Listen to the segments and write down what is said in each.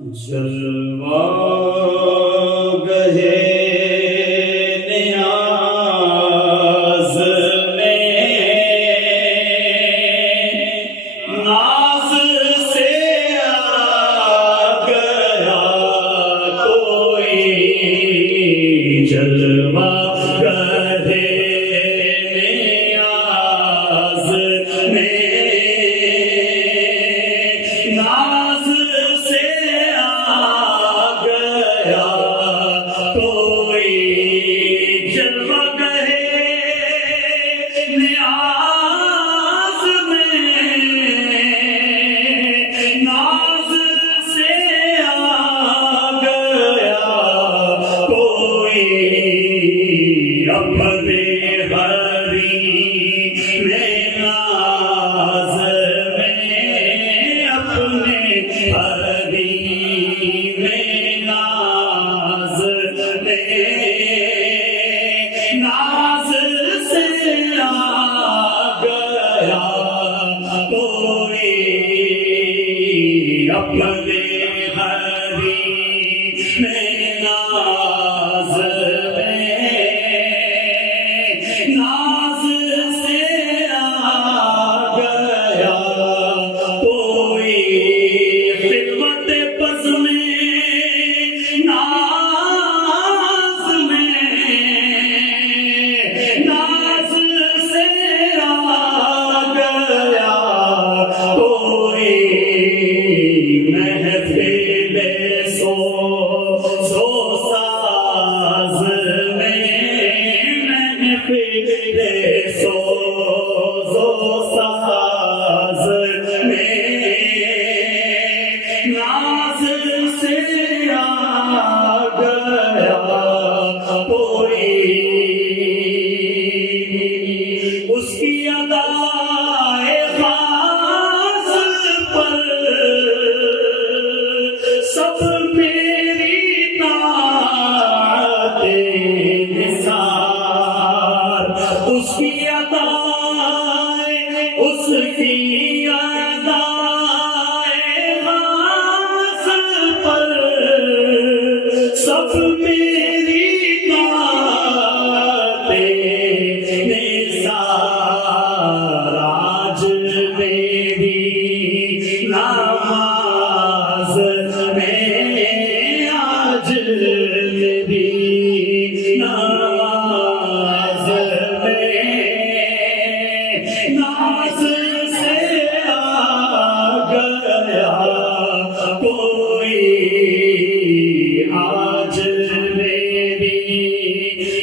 جلوہ گہے نیاز میں ناز سے آ گیا کوئی جلوہ گہے نیاز میں ناز سے کوئی جلوہ گہے نیاز میں ناز سے آ گیا کوئی اپنے حریم میں ناز میں اپنے حریم میں ناز سے آ گیا کوئی اپنے حریم میں ناز سے آ گیا کوئی خدمت بز میں ناز سے آ گیا کوئی محفل سو ساز میں محفل سو ساز میں ناز سے آ گیا کوئی اس کی ادائے خاص پر سب میری طاعت نثار اس کی ادائے اس کی ادائے خاص پر سب میری طاعت نثار آج میری نماز میں آج میری نماز میں ناز سے آ گیا کوئی آج میری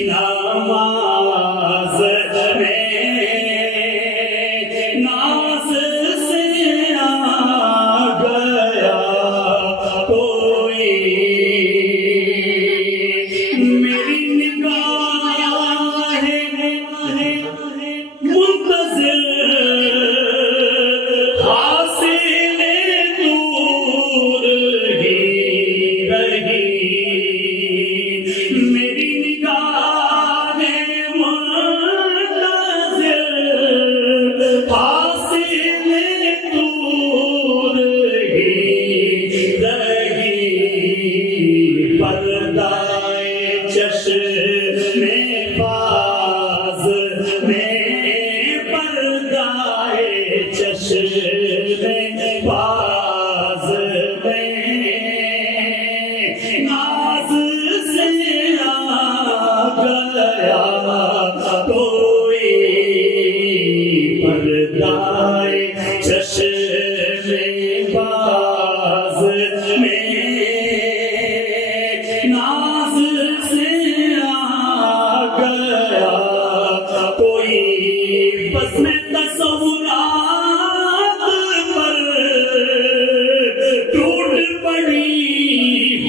نماز میں ناز سے آ گیا کوئی میری نگاہ منتظر حاصل دور ہی رہی میری نگاہ منتظر حاصل دور ہی رہی پردائے چشم باز میں پردائے چشم باز میں ناز سے آ گیا کوئی پردائے چشم باز میں ناز سے آ گیا کوئی بس میں تصورات پر ٹوٹ پڑی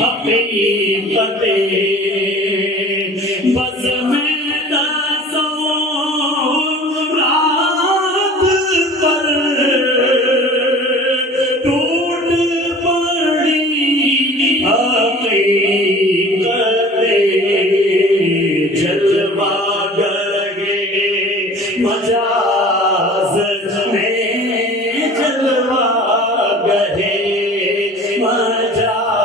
حقیقتیں بس میں تصورات پر ٹوٹ پڑی حقیقتیں جلوہ گہے مجاز میں جلوہ گہے مجاز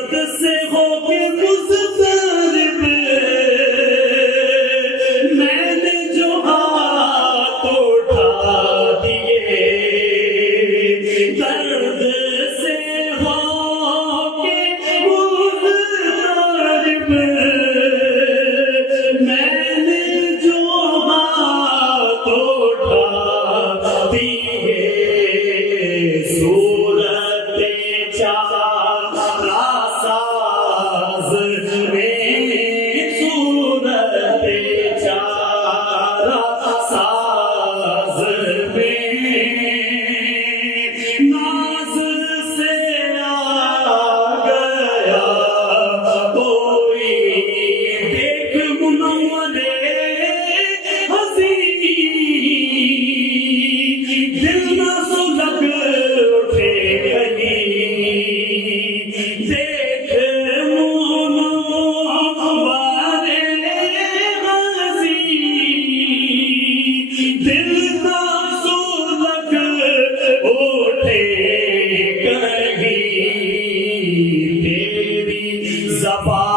درد سے ہو کے مضطرب میں نے جو ہاتھ اٹھا دیے درد سے ہو کے مضطرب میں نے جو ہاتھ اٹھا دیے صورت چارہ ساز میں صورت چارہ ساز میں ناز سے آ گیا کوئی دیکھ منور حسین دل نہ سلگ اٹھے کہیں دیکھ منور حسین دل نہ سلگ اٹھے کہیں تیری زبان